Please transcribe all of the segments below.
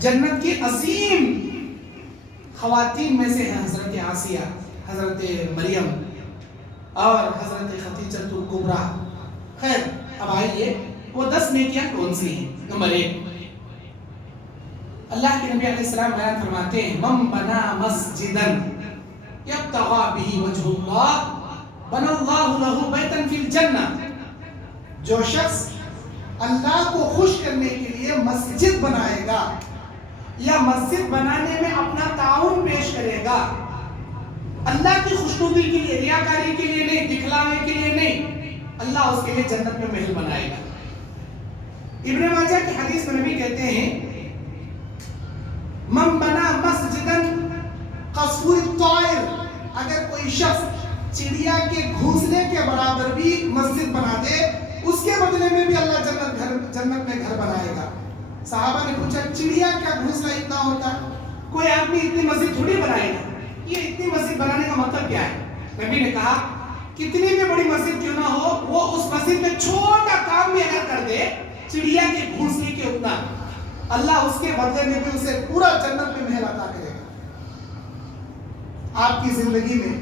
جنت کی عظیم خواتین میں سے ہیں حضرت آسیہ، حضرت مریم اور حضرت خدیجہ الکبریٰ۔ خیر اب آئیے وہ 10 نیکیاں کون سی ہیں؟ نمبر 1، اللہ کے نبی علیہ السلام بیان فرماتے ہیں من بنا مسجدا یبتغی بہ وجہ اللہ بنى اللہ لہ بیتا فی الجنہ، جو شخص اللہ کو خوش کرنے کے لیے مسجد بنائے گا یا مسجد بنانے میں اپنا تعاون پیش کرے گا، اللہ کی خوشنودی کے لیے، ریاکاری کے لیے نہیں، دکھلاوے کے لیے نہیں، اللہ اس کے لیے جنت میں محل بنائے گا۔ ابن ماجہ کی حدیث میں نبی کہتے ہیں من بنا مسجدا قصور الطائر، اگر کوئی شخص چڑیا کے گھونسلے کے برابر بھی مسجد بنا دے، اس کے بدلے میں بھی اللہ جنت میں گھر بنائے گا۔ صحابہ نے پوچھا چڑیا کا گھونسلہ اتنا ہوتا ہے، کوئی آدمی اتنی مسجد تھوڑی بنائے گا، یہ اتنی مسجد بنانے کا مطلب کیا ہے؟ نبی نے کہا کتنی بھی بڑی مسجد کیوں نہ ہو، وہ اس مسجد میں چھوٹا کام بھی اگر کر دے چڑیا کے گھونسلے کے اتنا، اللہ اس کے بدلے میں بھی اسے پورا جنت میں محل عطا کرے گا۔ آپ کی زندگی میں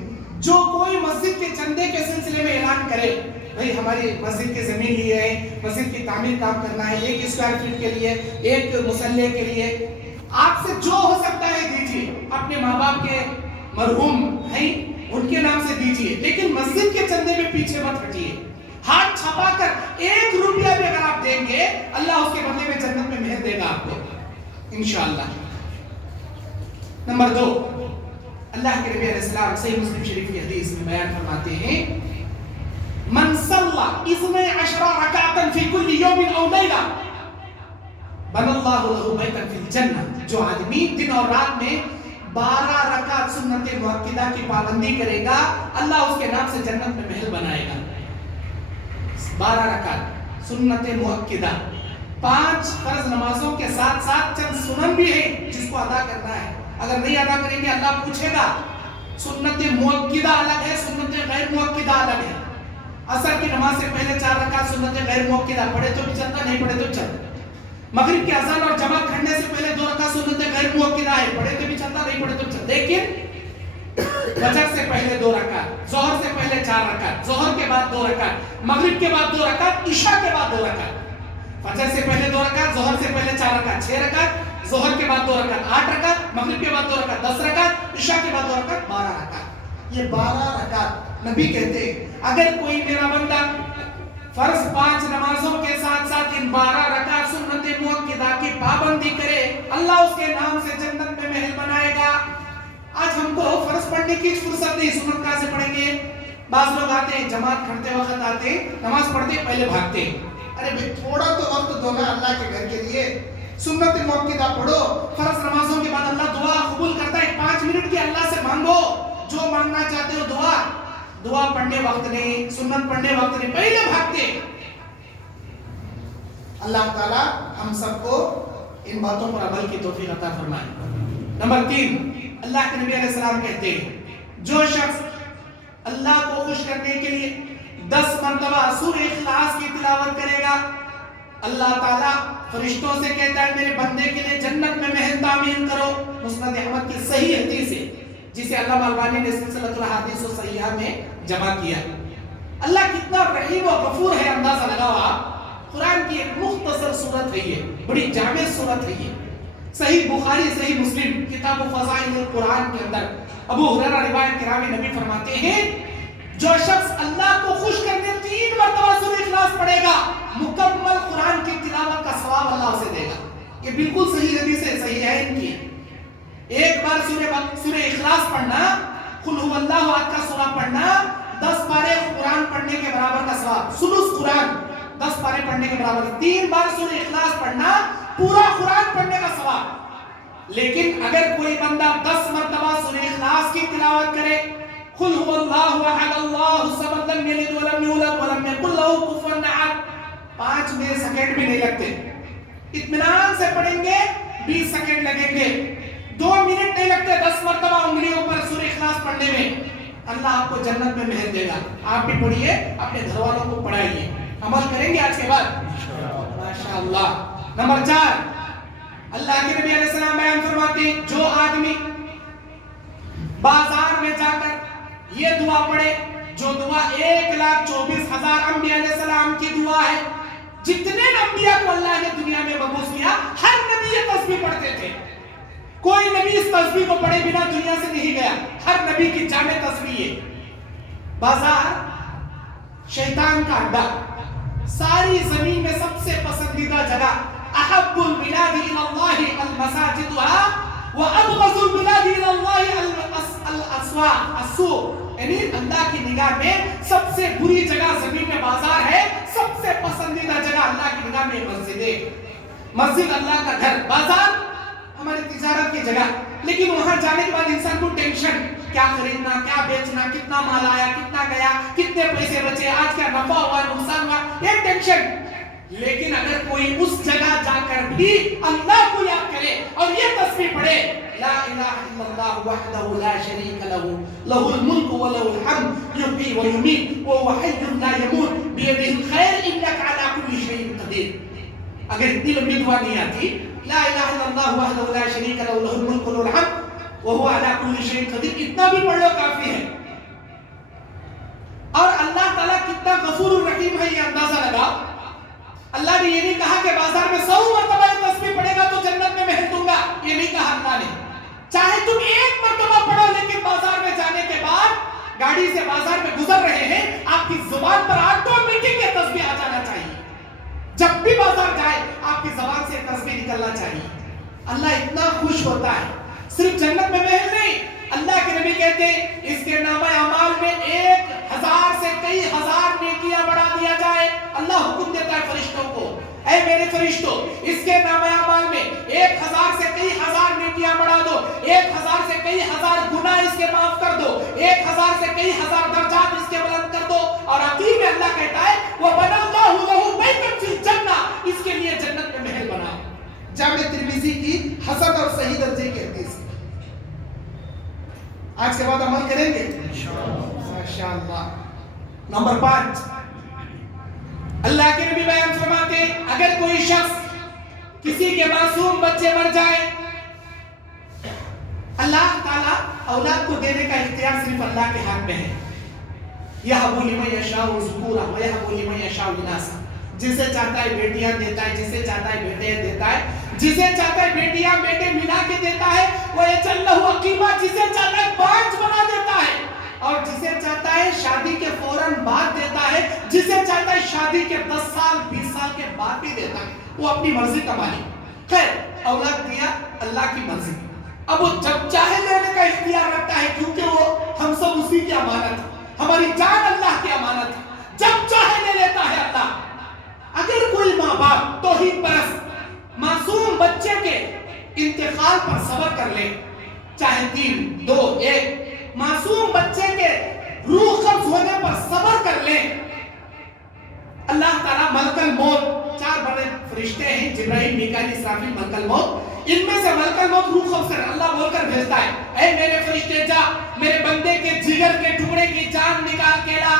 جو کوئی مسجد کے چندے کے سلسلے میں اعلان کرے بھئی ہماری مسجد کی زمین لی ہے، مسجد کی تعمیر کام کرنا ہے، 1 اسکوائر فٹ کے لیے، 1 مصلی کے لیے، آپ سے جو ہو سکتا ہے دیجیے، اپنے ماں باپ کے مرحوم ہیں ان کے نام سے دیجیے، لیکن مسجد کے چندے میں پیچھے مت ہٹیے۔ ہاتھ چھپا کر 1 روپیہ بھی اگر آپ دیں گے، اللہ اس کے بدلے میں جنت میں مہر دے گا آپ کو انشاءاللہ۔ نمبر 2، اللہ کے نبی علیہ السلام صحیح مسلم شریف کی حدیث میں بیان فرماتے ہیں من صلى 12 رکعتا فی کل یوم او لیلہ بنى اللہ لہ بیتا فی الجنہ، جو آدمی دن اور رات میں 12 رکعت سنت مؤکدہ کی پابندی کرے گا، اللہ اس کے نام سے جنت میں محل بنائے گا۔ 12 رکعت سنت مؤکدہ، 5 فرض نمازوں کے ساتھ ساتھ چند سنن بھی ہیں جس کو ادا کرنا ہے، اگر نہیں ادا کریں گے اللہ پوچھے گا۔ سنت مؤکدہ الگ ہے، سنت غیر مؤکدہ الگ ہے۔ عصر کی نماز سے پہلے 4 رکعت سنت غیر مؤکدہ، پڑھے تو بھی چلتا، نہیں پڑھے تو چلتا۔ مغرب کی اذان اور جماعت کھڑنے سے پہلے 2 رکعت سنت غیر مؤکدہ ہے، پڑھے تو بھی چلتا، نہیں پڑھے تو چلتا۔ لیکن فجر سے پہلے 2 رکعت، ظہر سے پہلے 4 رکعت، ظہر کے بعد 2 رکعت، مغرب کے بعد 2 رکعت، عشاء کے بعد 2 رکعت۔ فجر سے پہلے 2 رکعت، ظہر سے پہلے 4 رکعت، 6 رکعت، ظہر کے بعد 2 رکعت 8 رکعت، مغرب کے بعد 2 رکعت 10 رکعت، عشاء کے بعد 2 رکعت 12 رکعت۔ یہ 12 رکعت نبی کہتے ہیں اگر کوئی میرا بندہ فرض 5 نمازوں کے ساتھ ساتھ ان 12 رکعت سنت مؤکدہ کی پابندی کرے، اللہ اس کے نام سے جنت میں محل بنائے گا۔ آج ہم کو فرض پڑھنے کی فرصت نہیں، سنت کہاں سے پڑھیں گے؟ بعض لوگ آتے ہیں جماعت کھڑتے وقت آتے ہیں، نماز پڑھتے پہلے بھاگتے ہیں، ارے بھئی تھوڑا تو وقت دو نا اللہ کے گھر کے لیے، سنت مؤکدہ پڑھو، فرض نمازوں کے بعد اللہ دعا قبول کرتا ہے، 5 منٹ کی اللہ سے مانگو جو مانگنا چاہتے ہو، دعا پڑھنے وقت نہیں، سنت پڑھنے وقت نہیں، پہلے بھاگتے۔ اللہ تعالیٰ ہم سب کو ان باتوں پر عمل کی توفیق عطا فرمائے۔ نمبر 3، اللہ کے نبی علیہ السلام کہتے ہیں جو شخص اللہ کو خوش کرنے کے لیے 10 مرتبہ سورہ اخلاص کی تلاوت کرے گا، اللہ تعالیٰ فرشتوں سے کہتا ہے میرے بندے کے لیے جنت میں محل تعمیر کرو۔ مسند احمد کی صحیح حدیث ہے جسے علامہ البانی نے سلسلۃ الاحادیث الصحیحہ میں جمع کیا۔ اللہ کتنا رحیم و غفور ہے، اندازہ لگاؤ آپ۔ قرآن کی ایک مختصر سورت ہے، یہ بڑی جامع سورت ہے، یہ صحیح بخاری صحیح مسلم کتاب فضائل القرآن کے اندر ابو ہریرہ روایت کے راوی نبی فرماتے ہیں جو شخص اللہ کو خوش کرنے 3 مرتبہ سورہ اخلاص پڑھے گا، مکمل قرآن کی تلاوت کا ثواب اللہ اسے دے گا۔ یہ بالکل صحیح حدیث ہے، صحیح ہے ان کی۔ ایک بار سورہ اخلاص پڑھنا، قل هو اللہ احد کا سورہ پڑھنا 10 پارے قرآن پڑھنے کے برابر کا ثواب، ثلث قرآن 10 پارے پڑھنے کے برابر۔ 3 بار سورہ اخلاص پڑھنا پورا قرآن پڑھنے کا ثواب۔ لیکن اگر کوئی بندہ 10 مرتبہ سورہ اخلاص کی تلاوت کرے، قل هو اللہ احد اللہ الصمد لم یلد ولم یولد ولم یکن لہ کفوا احد، 5 منٹ سیکنڈ بھی نہیں لگتے، اطمینان سے پڑھیں گے 20 سیکنڈ لگیں گے، 2 منٹ نہیں لگتے 10 مرتبہ انگلیوں پر سورہ اخلاص پڑھنے میں، اللہ آپ کو جنت میں مہر دے گا۔ آپ بھی پڑھیے، اپنے گھر والوں کو پڑھائیے، عمل کریں گے آج کے بعد ماشاءاللہ۔ نمبر 4، اللہ کے نبی علیہ السلام بیان فرماتے ہیں جو آدمی بازار میں جا کر یہ دعا پڑھے جو دعا 1,24,000 انبیاء علیہ السلام کی دعا ہے، جتنے انبیاء کو اللہ نے دنیا میں مبعوث کیا ہر نبی یہ تسبیح پڑھتے تھے، کوئی نبی اس تسبیح کو پڑھے بنا دنیا سے نہیں گیا، ہر نبی کی جامع تسبیح ہے۔ بازار شیطان کا اڈا، ساری زمین میں سب سے پسندیدہ جگہ، احب البلاد الى اللہ المساجدها وابغض البلاد الى اللہ السوق، یعنی اللہ کی نگاہ میں سب سے بری جگہ زمین میں بازار ہے، سب سے پسندیدہ جگہ اللہ کی نگاہ میں مسجد ہے۔ مسجد اللہ کا گھر، بازار ہماری تجارت کی جگہ، لیکن وہاں جانے کے بعد انسان کو ٹینشن، کیا خریدنا، کیا بیچنا، کتنا مال آیا، کتنا گیا، کتنے پیسے بچے، آج کیا نفع ہوا، نقصان ہوا، یہ ٹینشن۔ لیکن اگر کوئی اس جگہ جا کر بھی اللہ کو یاد کرے اور یہ تسبیح پڑھے، لا الہ الا اللہ وحدہ لا شریک لہ لہ الملک ولہ الحمد یحیی ویمیت وہو حی لا یموت بیدہ الخیر انک علی کل شیء قدیر، اگر اتنی لمبی دعا نہیں آتی، لا الہ الا اللہ وحدہ لا شریک لہ لہ الملک ولہ الحمد وہو علی کل شیء قدیر، اتنا بھی پڑھ لو کافی ہے۔ اور اللہ تعالیٰ کتنا غفور الرحیم ہے یہ اندازہ لگا، اللہ نے یہ نہیں کہا کہ بازار میں 100 مرتبہ یہ تسبیح پڑھے گا تو جنت میں محل دوں گا، یہ نہیں کہا اللہ نے، چاہے تم 1 مرتبہ پڑھو لیکن بازار میں جانے کے بعد گاڑی سے بازار میں گزر رہے ہیں، آپ کی زبان پر آٹومیٹک یہ تسبیح آ جانا چاہیے، جب بھی بازار جائے آپ کی زبان سے تسبیح نکلنا چاہیے۔ اللہ اتنا خوش ہوتا ہے، صرف جنت میں محل نہیں، اللہ کے نبی کہتے ہیں اس کے نامہ اعمال میں 1000 سے کئی ہزار نیکیاں بڑھا دیا جائے، اللہ حکم دیتا ہے فرشتوں کو، اے میرے فرشتوں اس کے نامہ اعمال میں 1000 سے کئی ہزار نیکیاں بڑھا دو، 1000 سے کئی ہزار گناہ اس کے معاف کر دو، 1000 سے کئی ہزار درجات اس کے بلند کر دو، اور آخر میں اللہ کہتا ہے وَبَنَى اللَّهُ لَهُ بَيْتًا فِي الْجَنَّةِ، اس کے لیے جنت میں محل بناؤ۔ جامع ترمذی کی حسن اور صحیح درجے کی حدیث۔ آج کے بعد عمل کریں گے ماشاءاللہ۔ نمبر 5، اللہ کے نبی بیان فرماتے ہیں اگر کوئی شخص کسی کے معصوم بچے مر جائے، اللہ تعالیٰ اولاد کو دینے کا اختیار صرف اللہ کے ہاتھ میں ہے، یَهَبُ لِمَن یَشَاءُ ذُکُورًا وَیَهَبُ لِمَن یَشَاءُ إِنَاثًا، جسے چاہتا ہے بیٹیاں دیتا ہے، جسے چاہتا ہے بیٹے دیتا ہے، جسے چاہتا ہے بیٹیاں بیٹے ملا کے دیتا ہے، وَيَجْعَلُ لَهُ عَقِيمًا، جسے چاہتا ہے بانجھ بنا دیتا ہے، اور جسے چاہتا ہے شادی کے فوراً بعد دیتا ہے، جسے چاہتا ہے شادی کے 10 سال 20 سال کے بعد بھی دیتا ہے، وہ اپنی مرضی کا مالک۔ خیر اولاد دیا اللہ کی مرضی، اب وہ جب چاہے لینے کا اختیار رکھتا ہے، کیونکہ وہ ہم سب اسی کی امانت ہے، ہماری جان اللہ کی امانت ہے، جب چاہے لے لیتا ہے اللہ۔ اگر کوئی ماں باپ توحید پرست معصوم بچے کے انتقال پر صبر کر لے، چاہے 3 2 1 معصوم بچے کے روح قبض ہونے پر صبر کر لے، اللہ تعالیٰ ملک الموت، 4 بڑے فرشتے ہیں جبرائیل میکائیل اسرافیل ملک الموت، ان میں سے ملک الموت روح قبض کر اللہ بول کر بھیجتا ہے، اے میرے فرشتے جا میرے بندے کے جگر کے ٹکڑے کی جان نکال کے لا،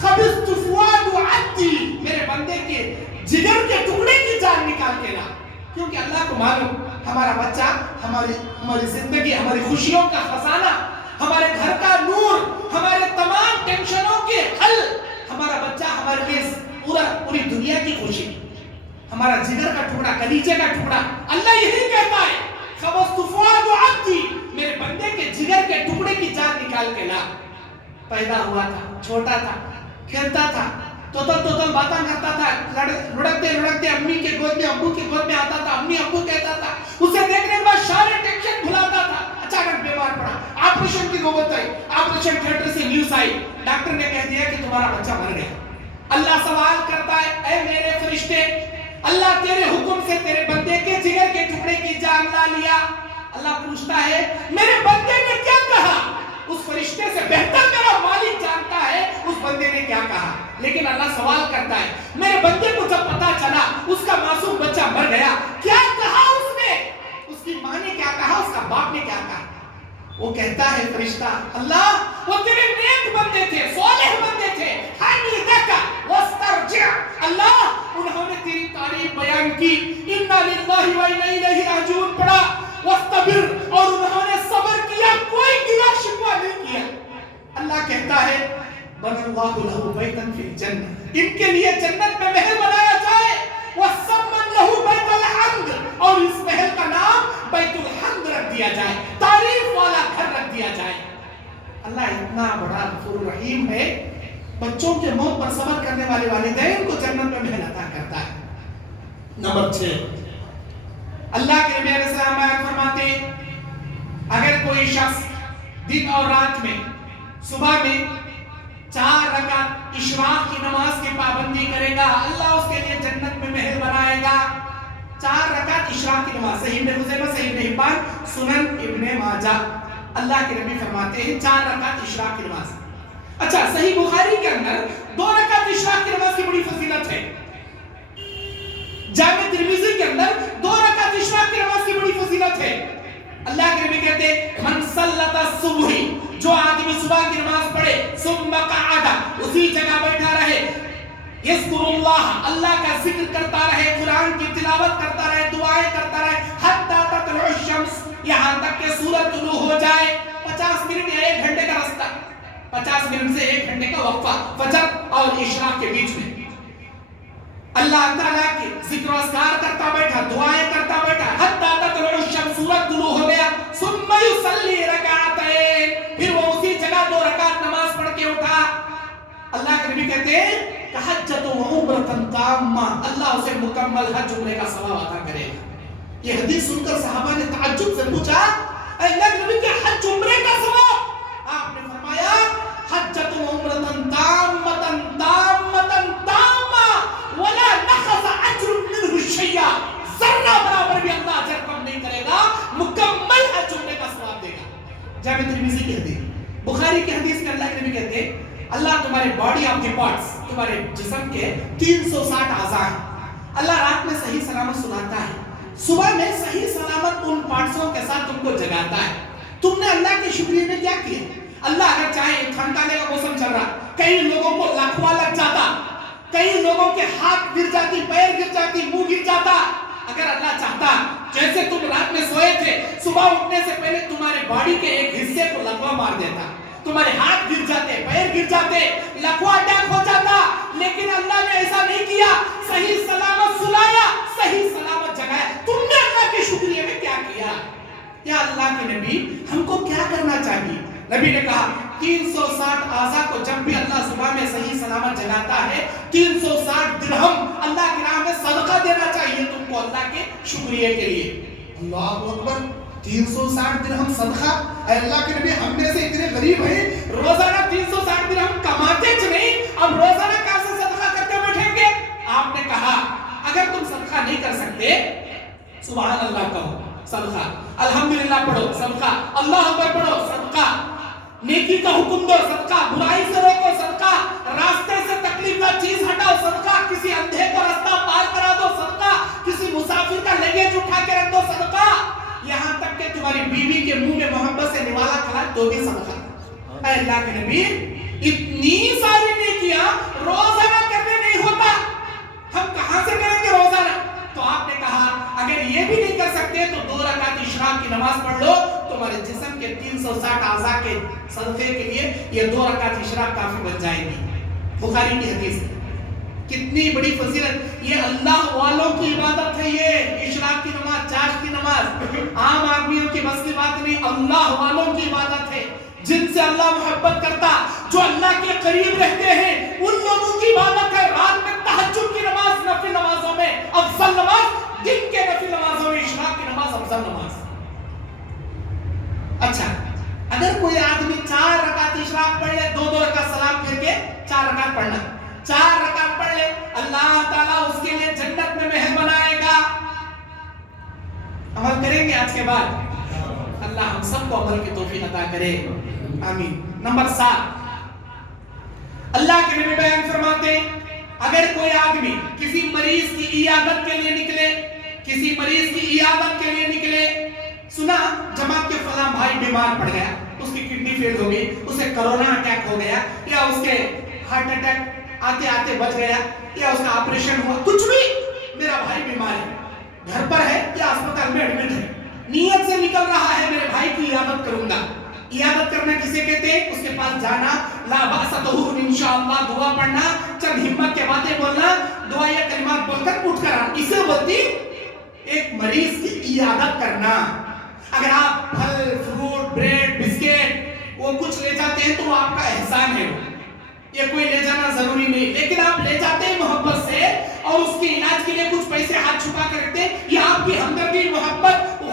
خبثت فؤاد عبدی، میرے بندے کے جگر کے ٹکڑے کی جان نکال کے لا، کیونکہ اللہ کو معلوم ہمارا بچہ ہماری زندگی، ہماری خوشیوں کا خزانہ، ہمارے گھر کا نور، ہمارے تمام ٹینشنوں کے حل، ہمارا بچہ ہمارے لیے پوری دنیا کی خوشی، ہمارا جگر کا ٹکڑا، کلیجے کا ٹکڑا، اللہ یہی کہتا ہے خبثت فؤاد عبدی، میرے بندے کے جگر کے ٹکڑے کی جان نکال کے لا۔ پیدا ہوا تھا، چھوٹا تھا، کھیلتا تھا، توتل باتاں کرتا تھا، لڑکتے امی کے گود میں ابو کے گود میں آتا تھا، امی ابو کہتا تھا، اسے دیکھنے کے بعد سارے ٹینشن بھلاتا تھا، اچانک بیمار پڑا، آپریشن کی نوبت آئی، آپریشن تھیٹر سے نیوز آئی، ڈاکٹر نے کہہ دیا کہ تمہارا بچہ مر گیا۔ اللہ سوال کرتا ہے اے میرے فرشتے، اللہ تیرے حکم سے تیرے بندے کے جگر کے ٹکڑے کی جان لا لیا، اللہ پوچھتا ہے میرے بندے نے کیا کہا؟ اس فرشتے سے بہتر میرا مالک جانتا ہے اس بندے نے کیا کہا، لیکن اللہ سوال کرتا ہے میرے بندے کو جب پتا چلا اس کا معصوم بچہ مر گیا، کیا کہا اس نے؟ اس کی ماں نے کیا کہا، اس کا باپ نے کیا کہا؟ وہ کہتا ہے فرشتہ اللہ وہ تیرے نیک بندے تھے، صالح بندے تھے، حمیدک واسترجع، اللہ انہوں نے تیری تعریف بیان کی، اِنَّا لِلَّهِ وَإِنَّا إِلَيْهِ رَاجِعُونَ پڑھا، وَاصْطَبِرْ، اور انہوں نے صبر کیا، کوئی گلہ شکوہ نہیں کیا۔ اللہ کہتا ہے بَنَى اللَّهُ لَهُ بَيْتًا فِي الْجَنَّةِ، ان کے لیے جنت میں محل بنایا جائے، وَسَمَّنْ لَهُ بَيْتَ الْحَمْدِ، اور اس محل کا نام بیت الحمد رکھ دیا جائے، تعریف والا گھر رکھ دیا جائے۔ اللہ اتنا بڑا غفور رحیم ہے، بچوں کے موت پر صبر کرنے والے والدین کو جنت میں محل عطا کرتا ہے۔ نمبر 6، اللہ کے نبی علیہ السلام آیت فرماتے ہیں اگر کوئی شخص دن اور رات میں صبح میں 4 رکعت اشراق کی نماز کی پابندی کرے گا، اللہ اس کے لیے جنت میں محل بنائے گا۔ 4 رکعت اشراق کی نماز، صحیح ابن خزیمہ، صحیح ابن حبان، سنن ابن ماجہ، اللہ کے نبی فرماتے ہیں 4 رکعت اشراق کی نماز۔ اچھا، صحیح بخاری کے اندر 2 رکعت اشراق کی نماز کی بڑی فضیلت ہے۔ جامع ترمذی کے اندر 2 رکعت اشراق کی نماز کی بڑی فضیلت ہے۔ اللہ کے نبی کہتے ہیں من صلت الصبح، جو آدمی صبح کی نماز پڑھے، ثم قعد، اسی جگہ بیٹھا رہے، یذکر اللہ، اللہ کا ذکر کرتا رہے، قرآن کی تلاوت کرتا رہے، دعائیں کرتا رہے، حتی تطلع الشمس، یہاں تک کہ سورج طلوع ہو جائے۔ 50 منٹ یا 1 گھنٹے کا رستہ، 50 منٹ سے 1 گھنٹے کا وقفہ فجر اور اشراق کے بیچ میں، اللہ تعالیٰ کے ذکر و اذکار کرتا بیٹھا، دعائیں کرتا بیٹھا، حتی تطلع الشمس، سورج طلوع ہو گیا، ثم یصلی رکعتین، پھر وہ اسی جگہ 2 رکعت نماز پڑھ کے اٹھا۔ اللہ کے نبی کہتے ہیں تحجت و عمرۃ تامہ، اللہ اسے مکمل حج عمرے کا ثواب عطا کرے گا۔ یہ حدیث سن کر صحابہ نے تعجب سے پوچھا اے اللہ کے نبی، کیا حج عمرے کا ثواب؟ آپ نے فرمایا حجت و عمرۃ تامۃ تامۃ تامہ ولا نقص اجر منہ شیئا، ذرہ برابر بھی اللہ اجر کم نہیں کرے گا، مکمل حج عمرے کا ثواب دے گا۔ جامع ترمذی کی حدیث، بخاری کی حدیث میں اللہ کے نبی کہتے ہیں اللہ تمہارے باڈی آف دی پارٹس، تمہارے جسم کے 360 اعضاء ہیں، اللہ رات میں صحیح سلامت سلاتا ہے، صبح میں صحیح سلامت ان پارٹسوں کے ساتھ تم کو جگاتا ہے۔ تم نے اللہ کے شکریہ میں کیا کیا؟ اللہ اگر چاہے ٹھنڈانے کا موسم چل رہا، کئی لوگوں کو لکوا لگ جاتا، کئی لوگوں کے ہاتھ گر جاتی، پیر گر جاتی، منہ گر جاتا، اگر اللہ چاہتا جیسے تم رات میں سوئے تھے، صبح اٹھنے سے پہلے تمہارے باڈی کے ایک حصے کو لکوا مار دیتا، تمہارے ہاتھ گر جاتے، پیر گر جاتے، لکوا اٹیک ہو جاتا، لیکن اللہ نے ایسا نہیں کیا، صحیح سلامت سلایا، صحیح سلامت جگایا۔ تم نے اللہ کے شکریہ میں کیا کیا؟ یا اللہ کے نبی ہم کو کیا کرنا چاہیے؟ نبی نے کہا 360 اعضاء کو جب بھی اللہ صبح میں صحیح سلامت جگاتا ہے 360 درہم اللہ کی راہ میں صدقہ دینا چاہیے تم کو اللہ کے شکریہ کے لیے۔ اللہ اکبر، 360 درہم صدقہ؟ اے اللہ کے نبی ہم میں سے اتنے غریب ہیں روزانہ 360 درہم کماتے چ نہیں، اب روزانہ کہاں سے صدقہ کرتے بیٹھیں گے؟ آپ نے کہا اگر تم صدقہ نہیں کر سکتے سبحان اللہ کہو، صدقہ، الحمدللہ پڑھو، صدقہ، اللہ اکبر پڑھو، صدقہ، نیکی کا حکم دو، صدقہ، برائی سے روکو، صدقہ، راستے سے تکلیف دہ چیز ہٹاؤ، صدقہ، کسی اندھے کو راستہ پار کرا دو، صدقہ، کسی مسافر کا لگیج اٹھا کے رکھ دو، صدقہ، یہاں تک کہ تمہاری بیوی کے منہ میں محبت سے نوالا کھلا تو بھی صدقہ۔ اے اللہ کے نبی اتنی ساری نیکیاں روزانہ کرنے نہیں ہوتا، ہم کہاں سے کریں گے روزانہ؟ تو آپ نے کہا اگر یہ بھی نہیں کر سکتے تو 2 رکعت اشراق کی نماز پڑھ لو، تمہارے جسم کے 360 اعضاء کے صدقے کے لیے یہ 2 رکعت اشراق کافی بن جائیں گی۔ بخاری کی حدیث ہے، کتنی بڑی فضیلت، یہ اللہ والوں کی عبادت ہے، یہ اشراق کی نماز، چاشت کی نماز عام آدمیوں کی بس کی بات نہیں، اللہ والوں کی عبادت ہے، جن سے اللہ محبت کرتا، جو اللہ کے قریب رہتے ہیں، ان لوگوں کی عبادت ہے۔ رات میں تہجد کی نماز نفل نمازوں میں افضل نماز، دن کے نفل نمازوں میں اشراق کی نماز افضل نماز۔ اچھا، اگر کوئی آدمی 4 رکعت اشراق پڑھ لے، 2 رکعت سلام پھر کے 4 رکعت پڑھنا، 4 رکعت پڑھ لے، اللہ تعالیٰ اس کے لیے جنت میں محل بنائے گا۔ عمل کریں گے آج کے بعد، اللہ ہم سب کو عمل کی توفیق عطا کرے، آمین۔ نمبر 7، اللہ کے نبی بیان فرماتے اگر کوئی آدمی کسی مریض کی عیادت کے لیے نکلے، کسی مریض کی عیادت کے لیے نکلے، سنا جماعت کے فلاں بھائی بیمار پڑ گیا، اس کی کڈنی فیل ہو گئی، اسے کرونا اٹیک ہو گیا، یا اس کے ہارٹ اٹیک آتے آتے بچ گیا یا اس کا آپریشن ہوا, کچھ بھی, میرا بھائی بیمار ہے, گھر پر ہے یا اسپتال میں ایڈمٹ ہے, نیت سے نکل رہا ہے میرے بھائی کی عیادت کروں گا. عیادت کرنا کسے کہتے ہیں؟ اس کے پاس جانا, لا باس طہور انشاءاللہ, دعا پڑھنا, چند ہمت کے باتیں بولنا, دعا یا کلمات بول کر اٹھ کر آنا, اسے بولتی ایک مریض کی عیادت کرنا. اگر آپ پھل فروٹ بریڈ بسکٹ وہ کچھ لے جاتے ہیں تو وہ آپ کا احسان ہے, یہ کوئی لے جانا ضروری نہیں, لیکن آپ لے جاتے ہیں محبت سے اور اس کے علاج کے لیے کچھ پیسے ہاتھ چھپا کر رکھتے ہیں, یہ آپ کی ہمدردی, محبت,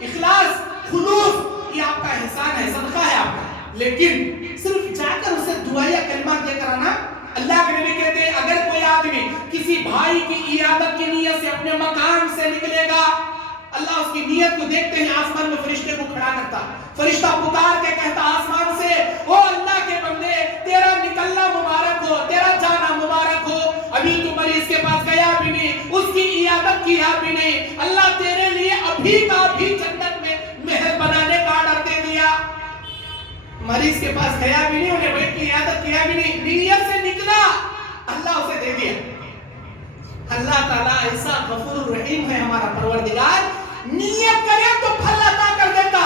اخلاص, خلوص, یہ آپ کا احسان ہے, صدقہ ہے آپ کا. لیکن صرف جا کر اسے دعا یا کلمات دے کر آنا. اللہ کے نبی کہتے ہیں اگر کوئی آدمی کسی بھائی کی عیادت کی نیت سے اپنے مکان سے نکلے گا, اللہ اس کی نیت کو دیکھتے ہیں آسمان میں فرشتے کو کھڑا کرتا, فرشتہ پکار کے کہتا آسمان سے, او اللہ کے بندے تیرا نکلنا مبارک ہو, تیرا جانا مبارک ہو, ابھی تو مریض کے پاس گیا بھی نہیں, اس کی عیادت کیا بھی نہیں, اللہ تیرے لیے ابھی کا ابھی جنت میں محل بنانے کا آرڈر دے دیا. مریض کے پاس گیا بھی نہیں, انہیں بیٹھ کی عیادت کیا بھی نہیں, نیت سے نکلا, اللہ اسے دے دیا. اللہ تعالیٰ ایسا غفور رحیم ہے ہمارا پروردگار, نیت کرے تو پھل عطا کر دیتا.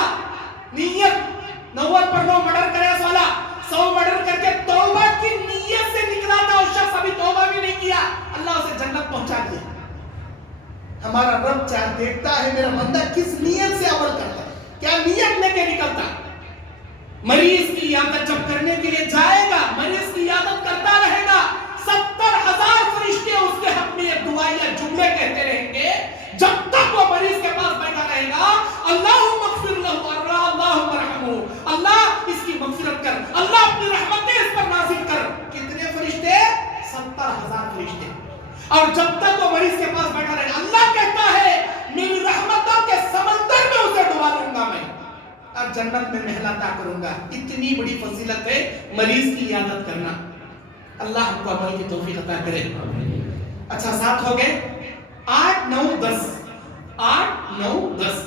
نیت 90 پر 9 مرڈر کرے والا 100 مرڈر کر کے توبہ کی نیت سے نکلا تھا, اس شخص ابھی توبہ بھی نہیں کیا, اللہ اسے جنت پہنچا دیا. ہمارا رب چاہ دیکھتا ہے میرا بندہ کس نیت سے عمل کرتا ہے, کیا نیت لے کے نکلتا. مریض کی عیادت جب کرنے کے لیے جائے گا, مریض کی عیادت کرتا رہے گا, 70,000 فرشتے اس کے حق میں دعا یا جملے کہتے رہیں گے جب تک وہ مریض کے پاس بیٹھا رہے گا. اللہم اغفر لہ, اللہم ارحمہ, اللہ اس کی مغفرت کر, اللہ اپنی رحمتیں اس پر نازل کر. کتنے فرشتے؟ 70,000 فرشتے. اور جب تک وہ مریض کے پاس بیٹھا رہے گا, اللہ کہتا ہے میری رحمتوں کے سمندر میں اسے ڈبا دوں گا میں, اور جنت میں محل عطا کروں گا. اتنی بڑی فضیلت ہے مریض کی عیادت کرنا. اللہ ہم کو عمل کی توفیق عطا کرے. اچھا 7 ہو گئے, 8 9 10, 8 9 10,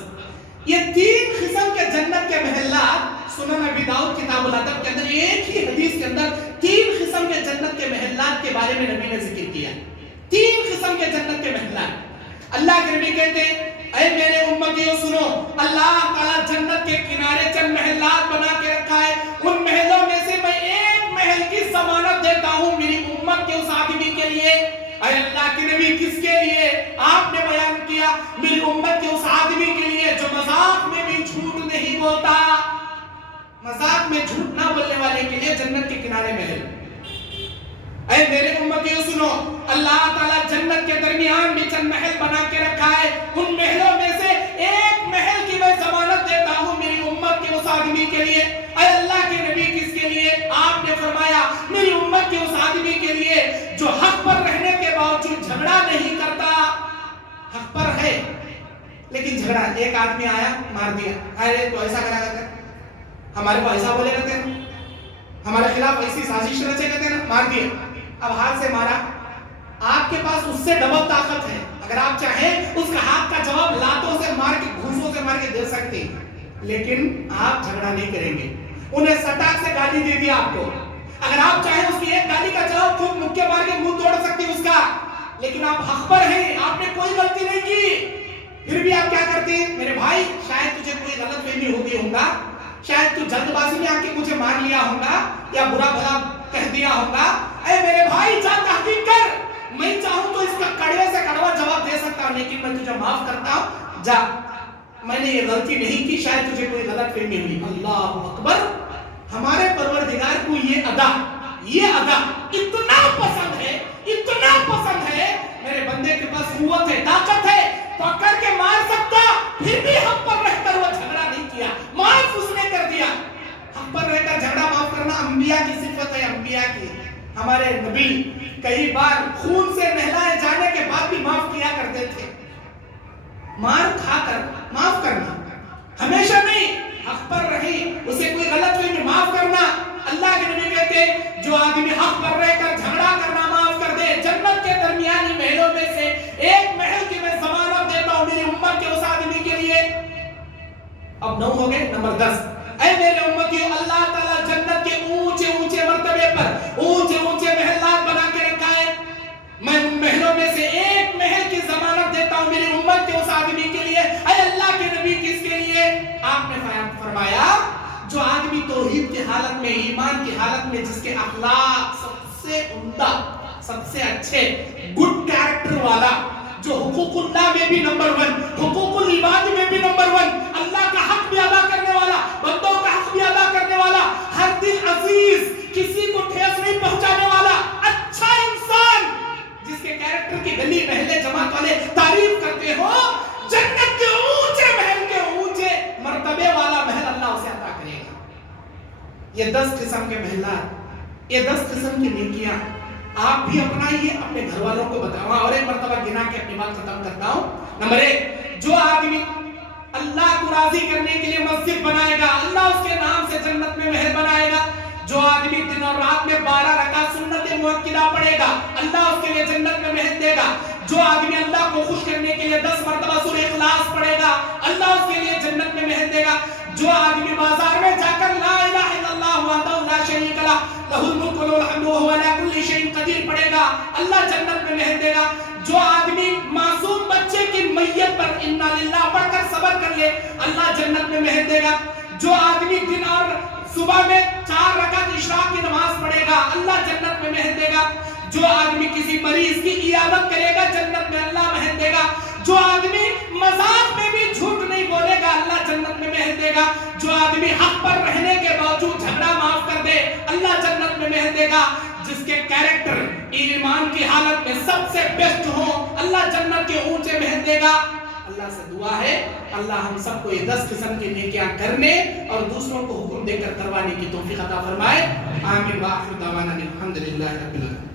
یہ 3 قسم کے جنت کے محلات سنن ابی داؤد کتاب الادب کے اندر ایک ہی حدیث کے اندر 3 قسم کے جنت کے محلات کے بارے میں نبی نے ذکر کیا. 3 قسم کے جنت کے محلات. اللہ کے نبی کہتے ہیں اے میرے امتیوں سنو, اللہ تعالیٰ جنت کے کنارے چند محلات بنا کے رکھا ہے, ان محلوں میں سے میں ایک محل کی ضمانت دیتا ہوں میری امت کے اس آدمی کے لیے. اے اللہ کے نبی کس کے لیے؟ آپ نے بیان کیا میری امت کے اس آدمی کے لیے جو مذاق میں بھی جھوٹ نہیں بولتا. مذاق میں جھوٹ نہ بولنے والے کے لیے جنت کے کنارے محل. اے میرے امتیوں سنو, اللہ تعالیٰ جنت کے درمیان بھی چند محل بنا کے رکھا ہے, ان محلوں میں سے ایک محل کی میں ضمانت دیتا ہوں میری امت کے اس آدمی کے لیے. اے اللہ کے نبی کس کے لیے؟ آپ نے فرمایا میری امت کے اس آدمی کے لیے جو حق پر رہنے کے باوجود جھگڑا نہیں کرتا. حق پر ہے لیکن جھگڑا, ایک آدمی آیا مار دیا, ارے تو ایسا کرا کرتے, ہمارے کو ایسا بولے کرتے ہیں, ہمارے خلاف ایسی سازش رچے کرتے ہیں, مار دیا. اب ہاتھ سے مارا, آپ کے پاس اس سے ڈبل طاقت ہے, اگر آپ چاہیں اس کا ہاتھ کا جواب لاتوں سے مار کے گھوسوں سے مار کے دے سکتے, لیکن آپ جھگڑا نہیں کریں گے. انہیں سٹاک سے گالی دے دی آپ کو, اگر آپ چاہیں اس کی ایک گالی کا جواب خوب مکے مار کے منہ توڑ سکتے اس کا, لیکن آپ حق پر ہیں, آپ نے کوئی غلطی نہیں کی, پھر بھی آپ کیا کرتے ہیں؟ میرے بھائی شاید تجھے کوئی غلط فہمی ہو گئی ہوگا, شاید تو جلد بازی میں آ کے مجھے مار لیا ہوگا یا برا بھلا کہہ دیا ہوگا. اے میرے بھائی جا تحقیق کر, میں چاہوں تو اس کا کڑوے سے کڑوا جواب دے سکتا ہوں, لیکن میں تجھے معاف کرتا ہوں, جا, میں نے یہ غلطی نہیں کی, شاید تجھے کوئی غلط فہمی ہوئی. اللہ اکبر. ہمارے پروردگار کو یہ ادا اتنا پسند ہے, اتنا پسند ہے. میرے بندے کے پاس قوت ہے, طاقت ہے, پکڑ کے مار سکتا, پھر بھی ہم پر رہ کر وہ جھگڑا نہیں کیا, معاف اس نے کر دیا. ہم پر رہ کر جھگڑا معاف کرنا انبیاء کی صفت ہے, انبیاء کی. ہمارے نبی کئی بار خون سے نہلائے جانے کے بعد بھی معاف کیا کرتے تھے. مار کھا کر معاف کرنا, ہمیشہ نہیں, حق پر رہی, اسے کوئی غلط فہمی معاف کرنا. اللہ کے نبی کہتے جو آدمی حق پر رہ کر جھگڑا کرنا معاف کر دے, جنت کے درمیانی محلوں میں سے ایک محل کی میں ضمانت دیتا ہوں میری امت کے اس آدمی کے لیے. اب 9 ہو گئے. نمبر 10, اے میرے امتیوں, اللہ تعالیٰ جنت کے اونچے اونچے مرتبے پر اونچے اونچے محلات بنا کے میں ایمان کی حالت میں جس کے اخلاق سب سے عمدہ سب سے اچھے گڈ کیریکٹر والا جو حقوق اللہ میں بھی نمبر 1 حقوق العباد میں بھی نمبر 1 اللہ کا حق بھی ادا کرنے والا بندوں کا حق بھی ادا کرنے والا ہر دل عزیز کسی کو ٹھیس نہیں پہنچانے والا اچھا انسان جس کے کیریکٹر کی گلی محلے جماعت والے تعریف کرتے ہو جنت کے اونچے محل کے اونچے مرتبے والا محل اللہ اسے عطا کرے گا. یہ 10 قسم کے محلات یہ 10 قسم کی نیکیاں آپ بھی اپنائیے اپنے گھر والوں کو بتاؤ. اور ایک مرتبہ گنا کے اپنی بات ختم کرتا ہوں. نمبر 1 جو آدمی اللہ کو راضی کرنے کے لیے مسجد بنائے گا اللہ اس کے نام سے جنت میں محل بنائے گا. جو آدمی دن اور رات میں 12 رکعت سنت مؤکدہ پڑھے گا اللہ اس کے لیے جنت میں محل دے گا. جو آدمی اللہ کو خوش کرنے کے لیے 10 مرتبہ سورہ اخلاص پڑھے گا اللہ اس کے لیے جنت میں محل دے گا. جو آدمی بازار میں جا کر لا الہ الا اللہ وحدہ لا شریک لہ لہ الملک و لہ الحمد وہو علی کل شیء قدیر پڑھے گا اللہ جنت میں محل دے گا. جو آدمی معصوم بچے کی میت پر انا للہ پڑھ کر صبر کر لے اللہ جنت میں محل دے گا. جو آدمی دن اور صبح میں 4 رکعت اشراق کی نماز پڑھے گا اللہ جنت میں محل دے گا. جو آدمی کسی مریض کی عیادت کرے گا جنت میں اللہ محل دے گا. جو آدمی مذاق میں بھی جھوٹ نہیں بولے گا اللہ جنت میں محل دے گا. جو آدمی حق پر رہنے کے باوجود جھگڑا معاف کر دے اللہ جنت میں محل دے گا. جس کے کیریکٹر ایمان کی حالت میں سب سے بیسٹ ہو اللہ جنت کے اونچے محل دے گا. اللہ سے دعا ہے اللہ ہم سب کو یہ 10 قسم کی نیکیاں کرنے اور دوسروں کو حکم دے کر کروانے کی توفیق عطا فرمائے. آمین. وآخر دعوانا الحمدللہ رب العالمین.